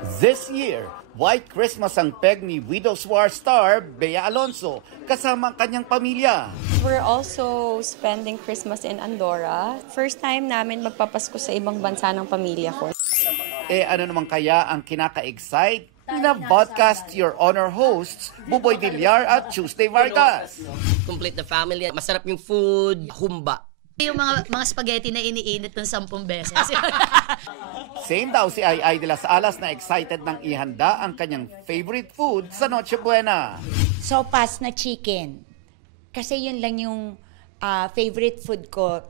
This year, White Christmas ang peg ni Widows War star Bea Alonso kasama ang kanyang pamilya. We're also spending Christmas in Andorra. First time namin magpapasko sa ibang bansa ng pamilya ko. Ano naman kaya ang kinaka-excite na podcast your honor hosts Buboy Villar at Tuesday Vargas? Complete the family. Masarap yung food, humba. Yung mga spaghetti na iniinit ng 10 beses. Same daw si Ai de las Alas na excited nang ihanda ang kanyang favorite food sa Noche Buena. Sopas na chicken. Kasi yun lang yung favorite food ko.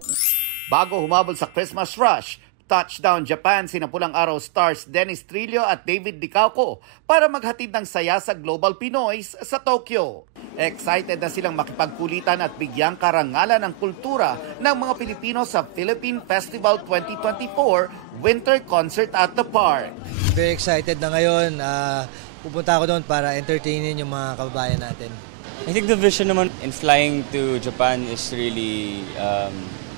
Bago humabol sa Christmas rush, touchdown Japan sina Pulang Araw stars Dennis Trillo at David Dicauco para maghatid ng saya sa Global Pinoys sa Tokyo. Excited na silang makipagkulitan at bigyang karangalan ng kultura ng mga Pilipino sa Philippine Festival 2024 Winter Concert at the Park. Very excited na ngayon. Pupunta ako doon para entertainin yung mga kababayan natin. I think the vision naman in flying to Japan is really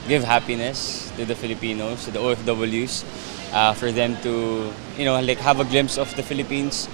give happiness to the Filipinos, to the OFWs, for them to, like have a glimpse of the Philippines.